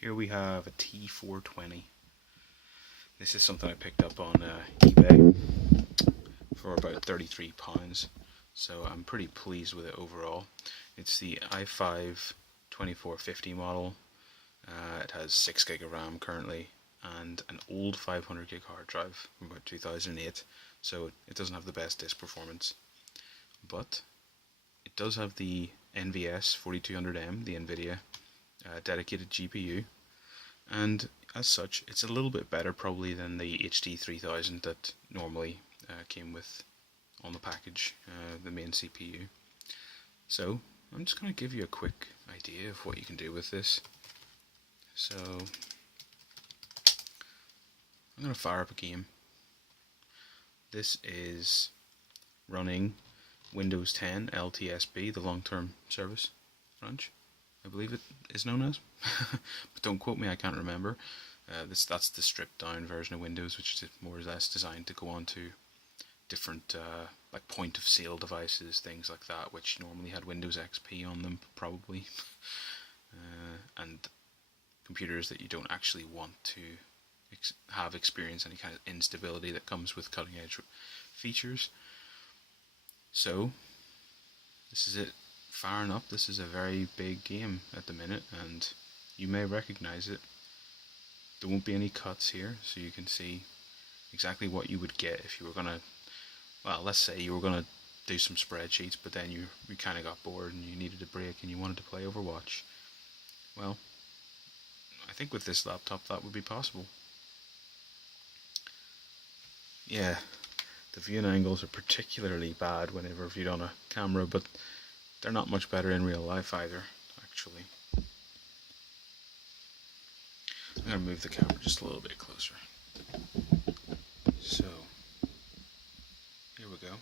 Here we have a T420. This is something I picked up on eBay for about £33, so I'm pretty pleased with it overall. It's the i5 2450 model. It has 6 gig of RAM currently and an old 500 gig hard drive from about 2008, so it doesn't have the best disk performance. But it does have the NVS 4200M, the NVIDIA dedicated GPU, and as such it's a little bit better probably than the HD 3000 that normally came with on the package, the main CPU. So I'm just going to give you a quick idea of what you can do with this. So I'm going to fire up a game. This is running Windows 10 LTSB, the long-term service branch, I believe it is known as. But don't quote me, I can't remember. That's the stripped down version of Windows, which is more or less designed to go on to different like point of sale devices, things like that, which normally had Windows XP on them probably, and computers that you don't actually want to have experience any kind of instability that comes with cutting edge features. So this is it firing up. This is a very big game at the minute, and you may recognize it. There won't be any cuts here, so you can see exactly what you would get if you were gonna, well, let's say you were gonna do some spreadsheets, but then you kind of got bored and you needed a break and you wanted to play Overwatch. Well, I think with this laptop that would be possible. Yeah, the viewing angles are particularly bad whenever viewed on a camera, but they're not much better in real life either, actually. I'm going to move the camera just a little bit closer. So, here we go.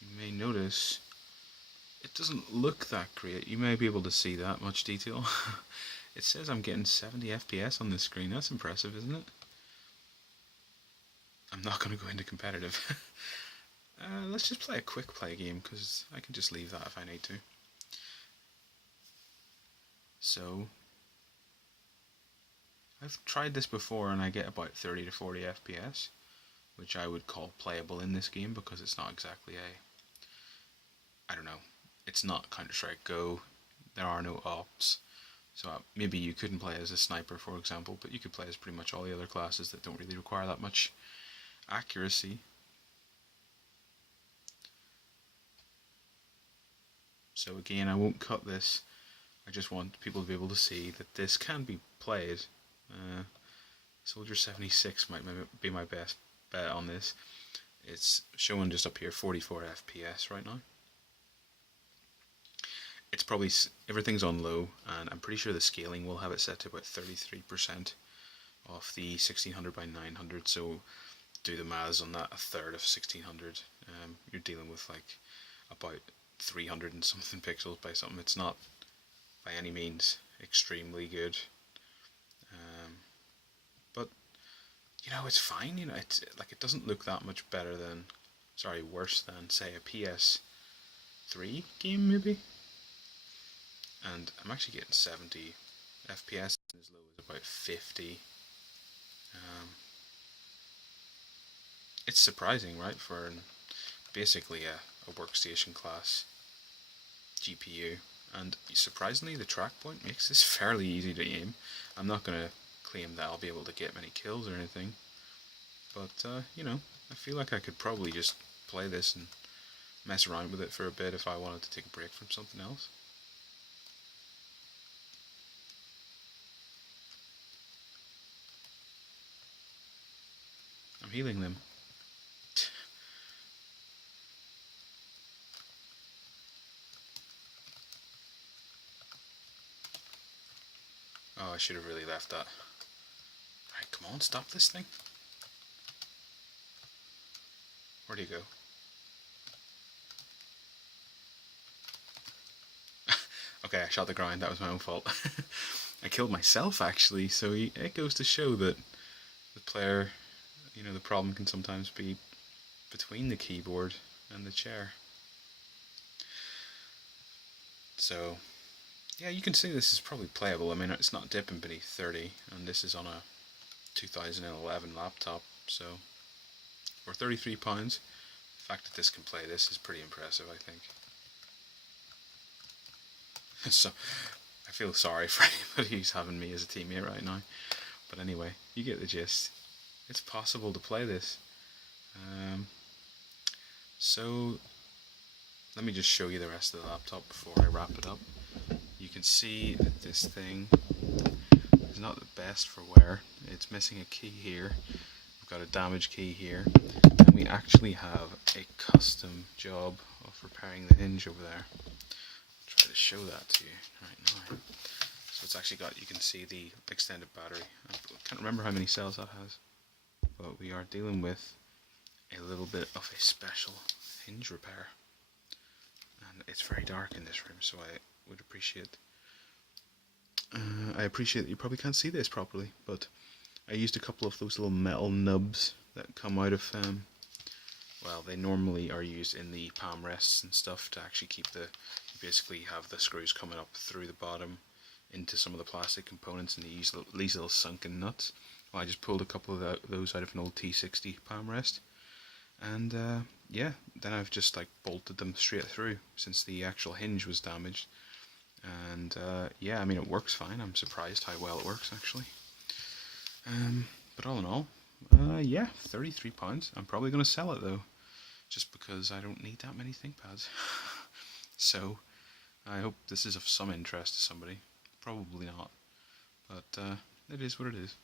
You may notice it doesn't look that great. You may be able to see that much detail. It says I'm getting 70 FPS on this screen. That's impressive, isn't it? I'm not going to go into competitive. Let's just play a quick play game, because I can just leave that if I need to. So, I've tried this before and I get about 30 to 40 FPS, which I would call playable in this game, because it's not exactly I don't know, it's not Counter-Strike Go, there are no ops, so maybe you couldn't play as a sniper, for example, but you could play as pretty much all the other classes that don't really require that much accuracy. So again, I won't cut this, I just want people to be able to see that this can be played. Soldier 76 might be my best bet on this. It's showing just up here 44 FPS right now. It's probably, everything's on low, and I'm pretty sure the scaling will have it set to about 33% off the 1600 by 900, so do the maths on that, a third of 1600. You're dealing with like about 300 and something pixels by something. It's not by any means extremely good, but you know, it's fine. You know, it's like, it doesn't look that much better than, sorry, worse than say a PS3 game maybe. And I'm actually getting 70 FPS as low as about 50. It's surprising, right, for basically a workstation class GPU, and surprisingly the track point makes this fairly easy to aim. I'm not going to claim that I'll be able to get many kills or anything, but you know, I feel like I could probably just play this and mess around with it for a bit if I wanted to take a break from something else. I'm healing them. Oh, I should have really left that. Alright, come on, stop this thing. Where'd he go? Okay, I shot the ground, that was my own fault. I killed myself actually, so it goes to show that the player, you know, the problem can sometimes be between the keyboard and the chair. So, yeah, you can see this is probably playable. I mean, it's not dipping beneath 30, and this is on a 2011 laptop, so for £33, the fact that this can play this is pretty impressive, I think. So, I feel sorry for anybody who's having me as a teammate right now. But anyway, you get the gist. It's possible to play this. So, let me just show you the rest of the laptop before I wrap it up. You can see that this thing is not the best for wear. It's missing a key here. We've got a damaged key here. And we actually have a custom job of repairing the hinge over there. I'll try to show that to you right now. So it's actually got, you can see the extended battery. I can't remember how many cells that has. But we are dealing with a little bit of a special hinge repair. And it's very dark in this room, so I would appreciate that you probably can't see this properly, but I used a couple of those little metal nubs that come out of well, they normally are used in the palm rests and stuff to actually keep you basically have the screws coming up through the bottom into some of the plastic components, and these little sunken nuts. Well, I just pulled a couple of those out of an old T60 palm rest, and yeah, then I've just like bolted them straight through since the actual hinge was damaged. And yeah, I mean, it works fine. I'm surprised how well it works, actually. But all in all, yeah, £33. I'm probably going to sell it though, just because I don't need that many ThinkPads. So I hope this is of some interest to somebody. Probably not, but it is what it is.